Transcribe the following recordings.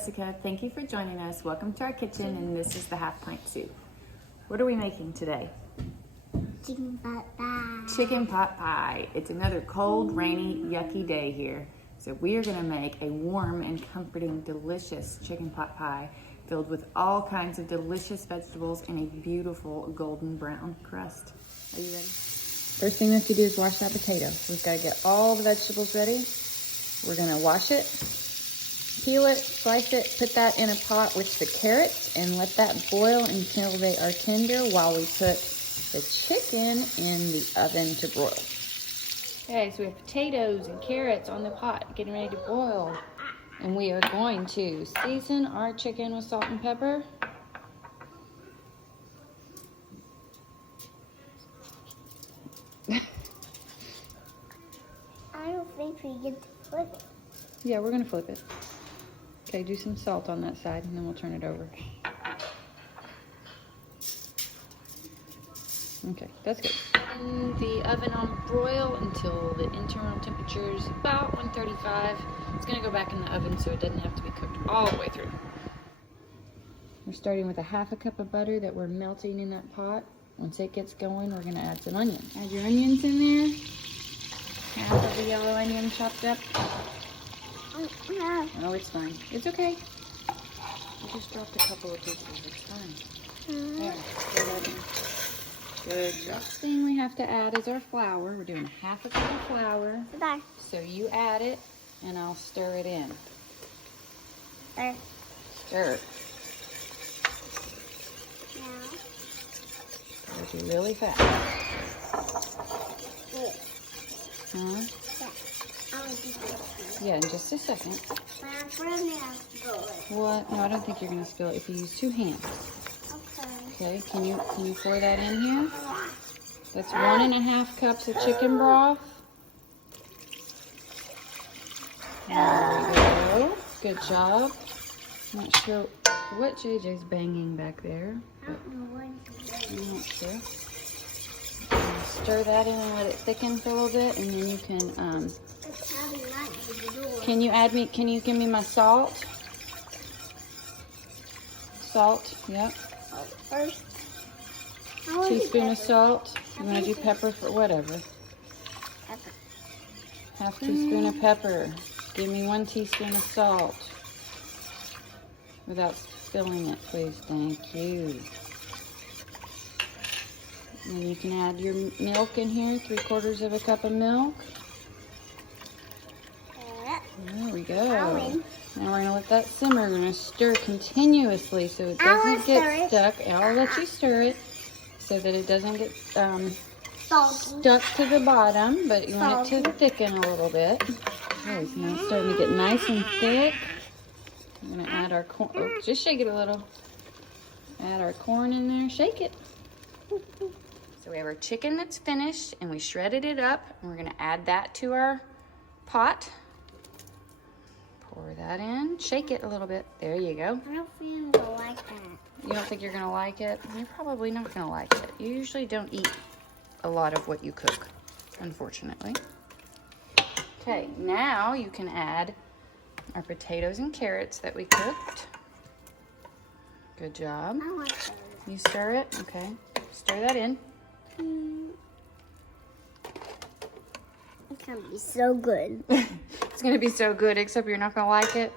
Jessica. Thank you for joining us. Welcome to our kitchen, and this is the half pint soup. What are we making today? Chicken pot pie. Chicken pot pie. It's another cold, rainy, yucky day here. So we are gonna make a warm and comforting, delicious chicken pot pie filled with all kinds of delicious vegetables and a beautiful golden brown crust. Are you ready? First thing we have to do is wash that potato. We've got to get all the vegetables ready. We're gonna wash it, peel it, slice it, put that in a pot with the carrots and let that boil until they are tender while we put the chicken in the oven to broil. Okay, so we have potatoes and carrots on the pot getting ready to boil. And we are going to season our chicken with salt and pepper. I don't think we get to flip it. Yeah, we're gonna flip it. Okay, do some salt on that side and then we'll turn it over. Okay, that's good. In the oven on broil until the internal temperature is about 135. It's gonna go back in the oven so it doesn't have to be cooked all the way through. We're starting with a half a cup of butter that we're melting in that pot. Once it gets going, we're gonna add some onions. Add your onions in there. Half of the yellow onion chopped up. Oh, it's fine. It's okay. You just dropped a couple of pieces. It's fine. There. Good job. Next thing we have to add is our flour. We're doing half a cup of flour. Bye. So you add it, and I'll stir it in. There. Stir it. Now. Gotta do really fast. Yeah. Huh? Yeah, in just a second. But I'm running out of bullets. What? No, I don't think you're gonna spill it if you use two hands. Okay. Okay, can you pour that in here? That's 1.5 cups of chicken broth. There we go. Good job. Not sure what JJ's banging back there. I don't know what he's doing. I'm not sure. Stir that in and let it thicken for a little bit, and then you can It's probably not the door. can you give me my salt? Salt, yep. First. Teaspoon of salt. You want to do pepper for whatever. Pepper. Half teaspoon of pepper. Give me 1 teaspoon of salt. Without spilling it, please. Thank you. And then you can add your milk in here, 3/4 of a cup of milk. There we go. Now we're going to let that simmer. We're going to stir continuously so it doesn't get stuck. I'll let you stir it so that it doesn't get stuck to the bottom, but you want it to thicken a little bit. Okay, so now it's starting to get nice and thick. I'm going to add our corn. Oh, just shake it a little. Add our corn in there. Shake it. So we have our chicken that's finished, and we shredded it up, and we're going to add that to our pot. Pour that in. Shake it a little bit. There you go. I don't think I'm gonna like that. You don't think you're going to like it? You're probably not going to like it. You usually don't eat a lot of what you cook, unfortunately. Okay, now you can add our potatoes and carrots that we cooked. Good job. I want those. You stir it? Okay. Stir that in. It's gonna be so good. It's going to be so good, except you're not going to like it?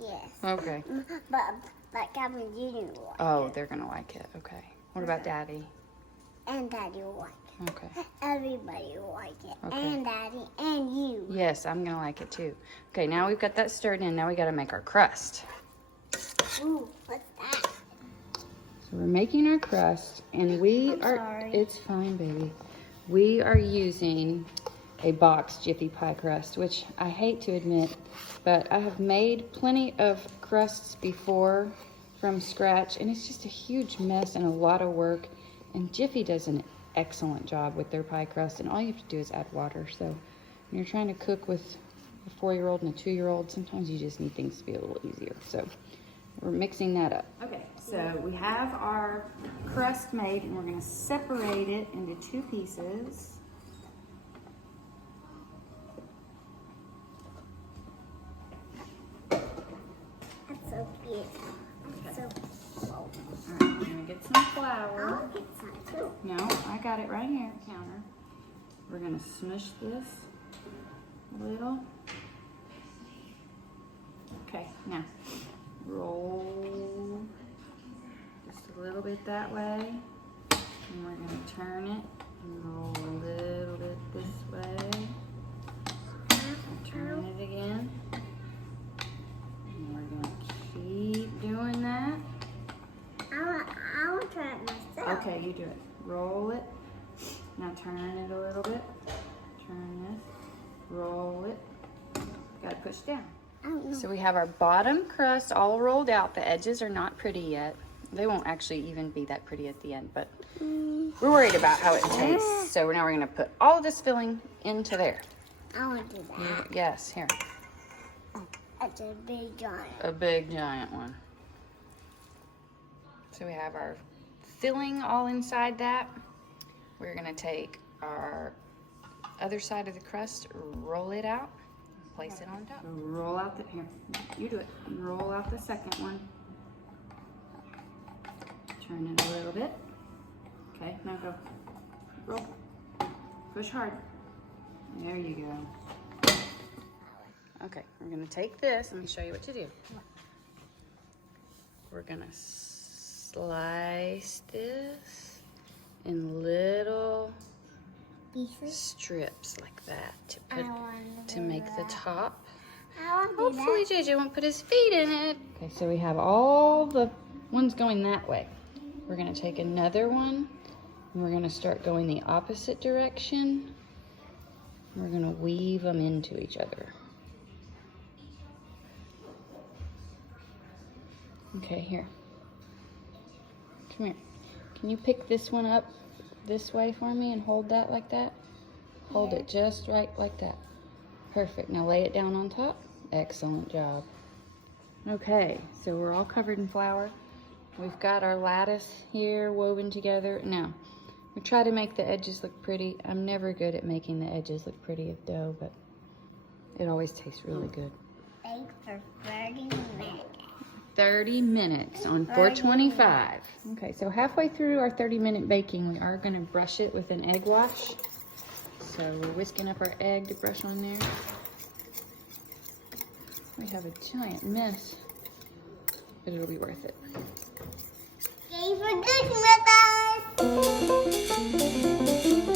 Yes. Okay. But Gavin Jr. will like Oh, it. they're going to like it. Okay. What about Daddy? And Daddy will like it. Okay. Everybody will like it. Okay. And Daddy and you. Yes, I'm going to like it too. Okay, now we've got that stirred in. Now we got to make our crust. Ooh, what's that? So we're making our crust, and sorry. It's fine, baby. We are using a boxed Jiffy pie crust, which I hate to admit, but I have made plenty of crusts before from scratch, and it's just a huge mess and a lot of work. And Jiffy does an excellent job with their pie crust, and all you have to do is add water. So when you're trying to cook with a 4-year-old and a 2-year-old, sometimes you just need things to be a little easier. So we're mixing that up. Okay, so we have our crust made, and we're going to separate it into 2 pieces. get some flour. I'll get some too. No, I got it right here, counter. We're gonna smush this a little. Okay, now roll just a little bit that way. And we're gonna turn it and roll a little bit this way. And turn it again. And we're gonna keep doing that. I will try it myself. Okay, you do it. Roll it. Now turn it a little bit. Turn this. Roll it. Gotta push down. So we have our bottom crust all rolled out. The edges are not pretty yet. They won't actually even be that pretty at the end, but we're worried about how it tastes. So now we're gonna put all of this filling into there. I want to do that. Yes, here. It's a big giant. A big giant one. So we have our filling all inside that. We're gonna take our other side of the crust, roll it out, place it on top. Roll out the, here, you do it. Roll out the second one. Turn it a little bit. Okay, now go. Roll. Push hard. There you go. Okay, we're gonna take this. Let me show you what to do. We're gonna slice this in little Pieces. strips like that to I put want to make the top. I want to do Hopefully JJ won't put his feet in it. Okay, so we have all the ones going that way. We're gonna take another one and we're gonna start going the opposite direction. We're gonna weave them into each other. Okay, here. Come here. Can you pick this one up this way for me and hold that like that? Hold it just right like that. Perfect. Now lay it down on top. Excellent job. Okay, so we're all covered in flour. We've got our lattice here woven together. Now, we try to make the edges look pretty. I'm never good at making the edges look pretty of dough, but it always tastes really good. Bake for 30 minutes. 30 minutes on 425. Okay, so halfway through our 30-minute baking, we are going to brush it with an egg wash. So we're whisking up our egg to brush on there. We have a giant mess, but it'll be worth it. Thanks for cooking with us.